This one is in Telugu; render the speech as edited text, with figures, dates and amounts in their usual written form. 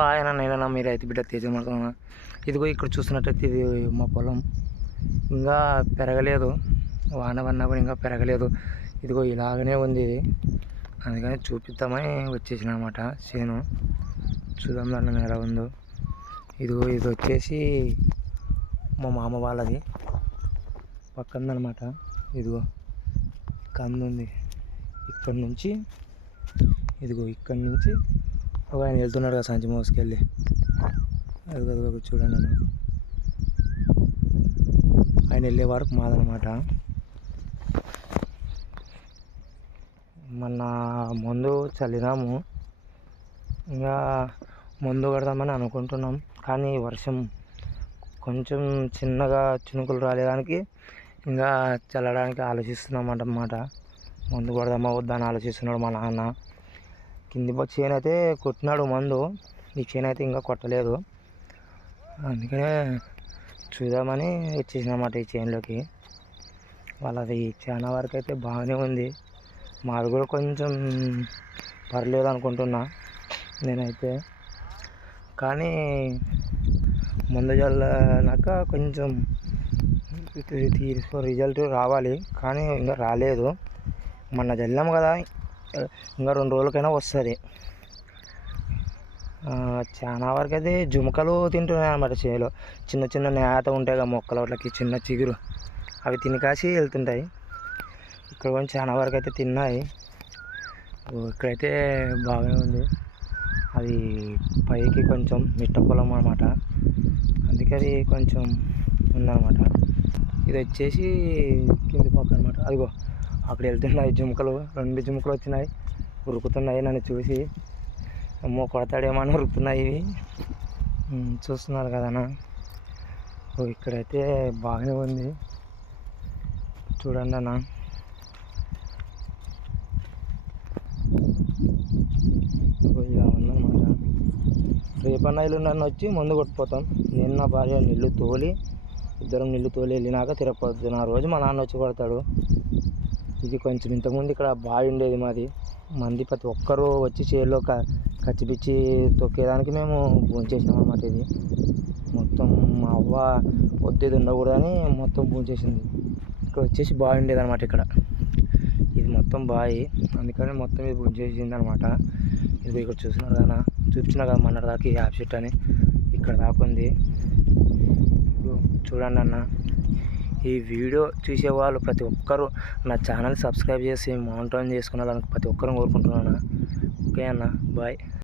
ఆయన నేనన్నా మీ రైతు బిడ్డ తేజమాడుతున్నా. ఇదిగో ఇక్కడ చూస్తున్నట్టయితే ఇది మా పొలం ఇంకా పెరగలేదు, వాన పడినా కూడా ఇంకా పెరగలేదు. ఇదిగో ఇలాగనే ఉంది ఇది, అందుకని చూపిద్దామని వచ్చేసిన అనమాట. చేను చూద్దాం దాన్ని ఎలా ఉందో. ఇదిగో ఇది వచ్చేసి మా మామ వాళ్ళది పక్కనదనమాట. ఇదిగో కందు ఉంది, ఇక్కడ నుంచి ఇదిగో ఇక్కడ నుంచి ఒక ఆయన వెళ్తున్నాడు కదా సంచి మోసుకెళ్ళి, అది చూడండి అన్న. ఆయన వెళ్ళే వరకు మాదనమాట. మొన్న మందు చల్లినాము, ఇంకా మందు కొడదామని అనుకుంటున్నాం, కానీ వర్షం కొంచెం చిన్నగా చినుకులు రాలేదానికి ఇంకా చల్లడానికి ఆలోచిస్తున్నాం అన్నమాట. మందు కొడదామా వద్దా అని ఆలోచిస్తున్నాడు మా నాన్న. కింది చేను అయితే కొట్టినాడు మందు, ఈ చేను అయితే ఇంకా కొట్టలేదు. అందుకనే చూద్దామని వచ్చేసినమాట ఈ చేనులోకి. వాళ్ళది చాలా వరకు అయితే బాగానే ఉంది, మాది కూడా కొంచెం పర్లేదు అనుకుంటున్నా నేనైతే. కానీ మందు చల్లాక కొంచెం రిజల్ట్ రావాలి, కానీ ఇంకా రాలేదు. మొన్న చల్లాము కదా, ఇంకా 2 రోజులకైనా వస్తుంది. చాలా వరకు అయితే జుమకలు తింటున్నాయి అన్నమాట. చేలో చిన్న చిన్న నేత ఉంటాయి కదా మొక్కలు, వాటికి చిన్న చిగురు, అవి తిని కాసి వెళ్తుంటాయి. ఇక్కడ కొంచెం చాలా వరకు అయితే తిన్నాయి. ఇక్కడైతే బాగానే ఉంది. అది పైకి కొంచెం మిట్ట పొలం అనమాట, అందుకే అది కొంచెం ఉందన్నమాట. ఇది వచ్చేసి కింది పక్క అనమాట. అదిగో అక్కడ వెళ్తున్నాయి జుమకలు, 2 జుమకలు వచ్చినాయి, ఉరుకుతున్నాయి నన్ను చూసి. అమ్మో కొడతాడేమో అని ఉరుకుతున్నాయి ఇవి, చూస్తున్నారు కదనా. ఇక్కడైతే బాగానే ఉంది, చూడండి అన్న. ఇలా ఉందన్నమాట. రేపన్న ఎల్లుండి వచ్చి మందు కొట్టిపోతాం. నేను నా భార్య నీళ్ళు తోలి, ఇద్దరం నీళ్ళు తోలి వెళ్ళినాక తిరగపోద్దు. ఆ రోజు మా నాన్న వచ్చి కొడతాడు. ఇది కొంచెం ఇంతకుముందు ఇక్కడ బావి ఉండేది మాది, మంది ప్రతి ఒక్కరూ వచ్చి చేలో కచ్చిపిచ్చి తొక్కేదానికి మేము భూంచేసినాం అన్నమాట. ఇది మొత్తం మా అవ్వ వద్దేది ఉండకూడదని మొత్తం భూంచేసింది. ఇక్కడ వచ్చేసి బావి ఉండేది అనమాట. ఇది మొత్తం బావి, అందుకని మొత్తం ఇది భూంచేసింది అనమాట. ఇది ఇక్కడ చూస్తున్నారు కదా, చూపించిన కదా మొన్నటి దాకా ఈ యాప్ షీట్ అని, ఇక్కడ దాకా ఉంది. చూడండి అన్న. ఈ వీడియో చూసేవాళ్ళు ప్రతి ఒక్కరూ నా ఛానల్ సబ్స్క్రైబ్ చేసి మౌంట్ ఆన్ చేసుకున్నారని ప్రతి ఒక్కరూ కోరుకుంటున్నాను. ఓకే అన్న, బాయ్.